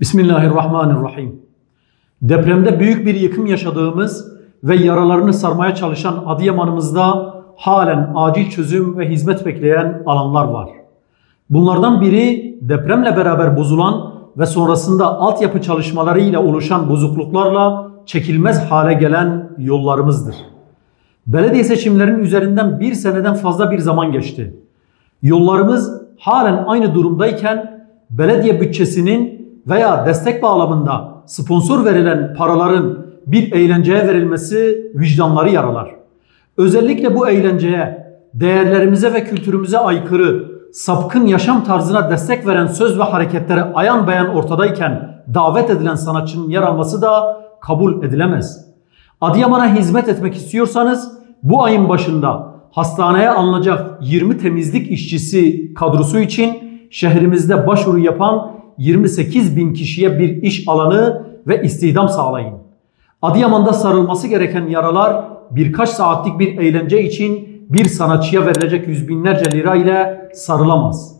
Bismillahirrahmanirrahim. Depremde büyük bir yıkım yaşadığımız ve yaralarını sarmaya çalışan Adıyaman'ımızda halen acil çözüm ve hizmet bekleyen alanlar var. Bunlardan biri depremle beraber bozulan ve sonrasında altyapı çalışmalarıyla oluşan bozukluklarla çekilmez hale gelen yollarımızdır. Belediye seçimlerinin üzerinden bir seneden fazla bir zaman geçti. Yollarımız halen aynı durumdayken belediye bütçesinin veya destek bağlamında sponsor verilen paraların bir eğlenceye verilmesi vicdanları yaralar. Özellikle bu eğlenceye, değerlerimize ve kültürümüze aykırı, sapkın yaşam tarzına destek veren söz ve hareketlere ayan beyan ortadayken davet edilen sanatçının yer alması da kabul edilemez. Adıyaman'a hizmet etmek istiyorsanız bu ayın başında hastaneye alınacak 20 temizlik işçisi kadrosu için şehrimizde başvuru yapan 28 bin kişiye bir iş alanı ve istihdam sağlayın. Adıyaman'da sarılması gereken yaralar birkaç saatlik bir eğlence için bir sanatçıya verilecek yüz binlerce lira ile sarılamaz.